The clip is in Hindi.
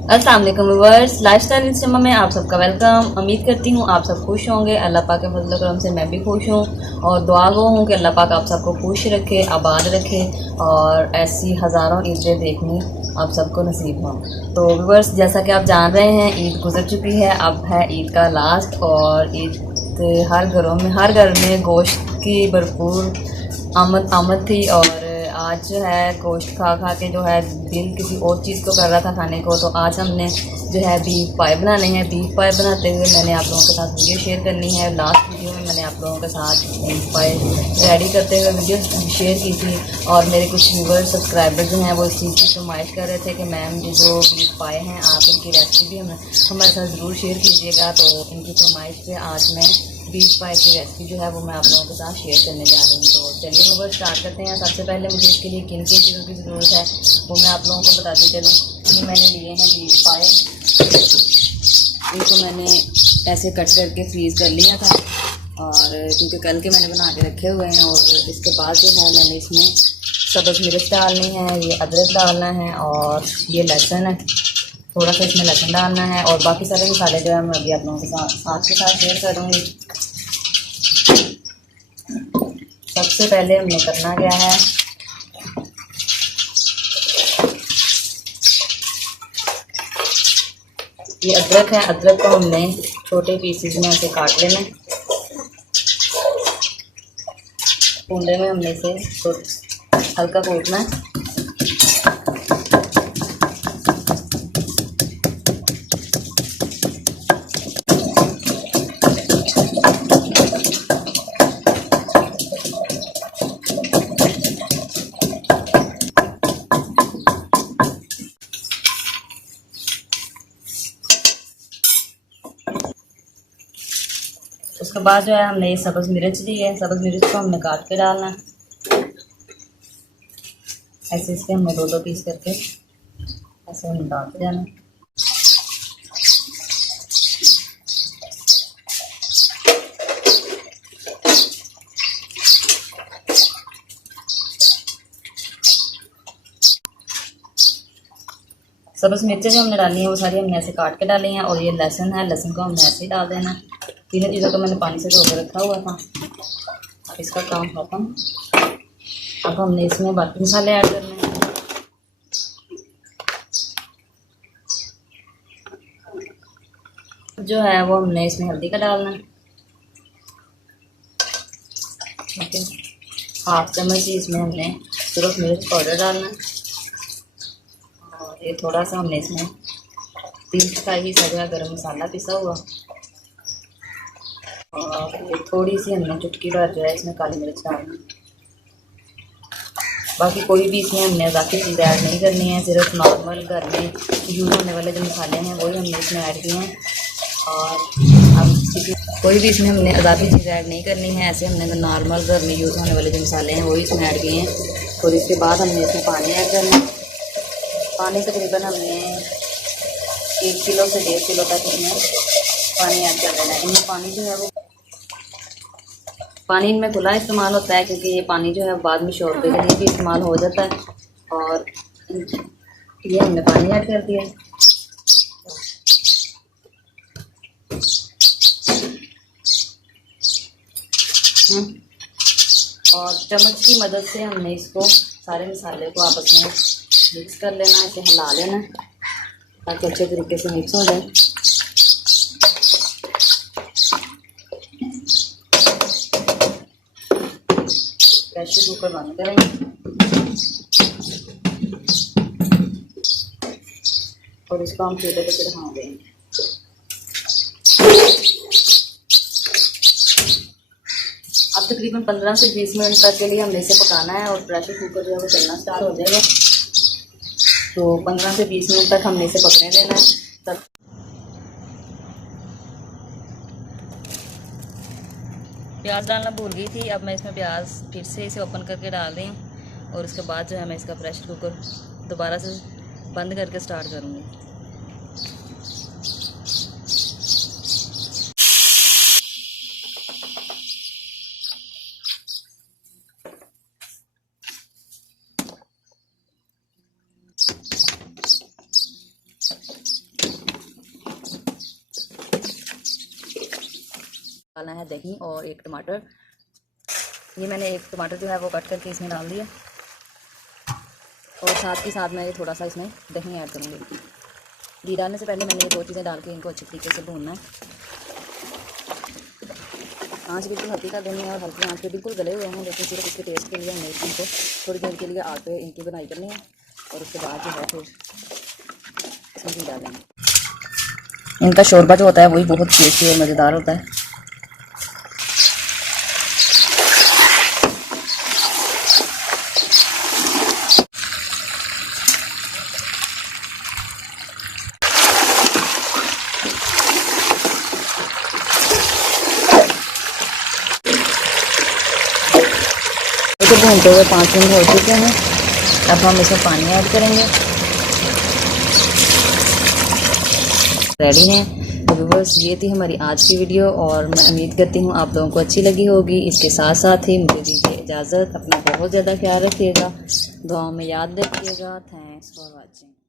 अस्सलाम वालेकुम व्यूअर्स, लाइफस्टाइल इंस्टामा में आप सबका वेलकम। उम्मीद करती हूँ आप सब खुश होंगे। अल्लाह पाक के फजल करम से मैं भी खुश हूँ और दुआ गो हूँ कि अल्लाह पाक आप सबको खुश रखे, आबाद रखे और ऐसी हज़ारों ईदें देखनी आप सबको नसीब हो। तो व्यूअर्स, जैसा कि आप जान रहे हैं, ईद गुजर चुकी है, अब है ईद का लास्ट। और ईद हर घर में गोश्त की भरपूर आमद थी। और आज जो है गोश्त खा खा के जो है दिल किसी और चीज़ को कर रहा था खाने को। तो आज हमने जो है बीफ पाए बनाने हैं। बीफ पाए बनाते हुए मैंने आप लोगों के साथ वीडियो शेयर करनी है। लास्ट वीडियो में मैंने आप लोगों के साथ बीफ पाए रेडी करते हुए वीडियो शेयर की थी और मेरे कुछ व्यूवर सब्सक्राइबर जो हैं वो इस चीज़ की फरमाइश कर रहे थे कि मैम ये जो बीफ पाए हैं आप इनकी रेसिपी भी हमारे साथ ज़रूर शेयर कीजिएगा। तो इनकी फरमाइश पे आज मैं बीफ पाए की रेसिपी जो है वो मैं आप लोगों के साथ शेयर करने जा रही हूँ। तो चलिए वो स्टार्ट करते हैं। सबसे पहले मुझे इसके लिए किन किन चीज़ों की ज़रूरत है वो मैं आप लोगों को बताती चलूँ। कि मैंने लिए हैं बीफ पाए, इनको मैंने ऐसे कट करके फ्रीज़ कर लिया था और क्योंकि कल के मैंने बना के रखे हुए हैं। और इसके बाद जो है मैंने इसमें सब्ज़ मिर्च डालनी है, ये अदरक डालना है और ये लहसुन है, थोड़ा सा इसमें लहसुन डालना है और बाकी सारे मसाले जो है मैं अभी आप लोगों के साथ शेयर करूँगी। सबसे पहले हमने करना क्या है, ये अदरक है, अदरक को हमने छोटे पीसेस में ऐसे काट लेना है। कूंडे में हमने इसे तो हल्का कूटना है। उसके बाद जो है हमने ये सब्ज़ मिर्च ली है, सब्ज़ मिर्च को हमने काट के डालना है। ऐसे इसके हमने दो दो पीस करके ऐसे हमने डालते जाना। सब्ज़ मिर्चें जो हमने डाली हैं वो सारी हमने ऐसे काट के डाली हैं। और ये लहसुन है, लहसुन को हमने ऐसे ही डाल देना। तीनों चीज़ों को मैंने पानी से धो के रखा हुआ था। अब इसका काम खत्म। अब हमने इसमें बाकी मसाले ऐड करने हैं। जो है वो हमने इसमें हल्दी का डालना है, ठीक है। हाफ चम्मच ही इसमें हमने सिर्फ मिर्च पाउडर डालना है और ये थोड़ा सा हमने इसमें 3 ही सजा गरम मसाला पिसा हुआ और ये थोड़ी सी हमने चुटकी भर जो है इसमें काली मिर्च डालनी है। बाकी कोई भी इसमें हमने इजाफी चीज़ ऐड नहीं करनी है, सिर्फ नॉर्मल घर में यूज़ होने वाले जो मसाले हैं वही हमने इसमें ऐड किए हैं। और अब कोई भी इसमें हमने इजाफी चीज़ ऐड नहीं करनी है, ऐसे हमने नॉर्मल घर में यूज़ होने वाले जो मसाले हैं वही इसमें ऐड किए हैं। और इसके बाद हमने इसमें पानी ऐड करना है। पानी तकरीबन हमने 1 किलो से 1.5 किलो तक इसमें पानी ऐड कर देना है। इनमें पानी जो है वो पानी इनमें खुला इस्तेमाल होता है क्योंकि ये पानी जो है बाद में शोरबे के लिए भी इस्तेमाल हो जाता है। और ये हमने पानी ऐड कर दिया। और चम्मच की मदद से हमने इसको सारे मसाले को आपस में मिक्स कर लेना, इसे हिला लेना ताकि अच्छे तरीके से मिक्स हो जाए। प्रेशर कुकर बंद करेंगे और इसको हम चूल्हे पे चढ़ा देंगे। अब तकरीबन 15 से 20 मिनट तक के लिए हमने इसे पकाना है और प्रेशर कुकर जो है वो चलना स्टार्ट हो जाएगा। तो 15 से 20 मिनट तक हमने इसे पकने देना है। तब प्याज डालना भूल गई थी, अब मैं इसमें प्याज फिर से इसे ओपन करके डाल रही हूँ और उसके बाद जो है मैं इसका प्रेशर कुकर दोबारा से बंद करके स्टार्ट करूँगी। डालना है दही और एक टमाटर। ये मैंने एक टमाटर जो है वो कट करके इसमें डाल दिया और साथ ही साथ मैं ये थोड़ा सा इसमें दही ऐड करूँगी। घी डालने से पहले मैंने ये 2 चीज़ें डाल के इनको अच्छी तरीके से भूनना है। आँच बिल्कुल हल्की कर देनी है और हल्की आँच पे बिल्कुल गले हुए हैं, लेकिन सिर्फ इसके टेस्ट के लिए हमने इनको थोड़ी देर के लिए आग पे इनकी बनाई करनी है और उसके बाद जो है फिर इसमें घी डालेंगे। इनका शोरबा जो होता है वही बहुत टेस्टी और मज़ेदार होता है। इसे भूनते हुए 5 मिनट हो चुके हैं। अब हम इसमें पानी ऐड करेंगे। रेडी हैं। तो व्यूअर्स, ये थी हमारी आज की वीडियो और मैं उम्मीद करती हूँ आप लोगों को अच्छी लगी होगी। इसके साथ साथ ही मुझे दीजिए इजाज़त। अपना बहुत ज़्यादा ख्याल रखिएगा, दुआओं में याद रखिएगा। Thanks for watching.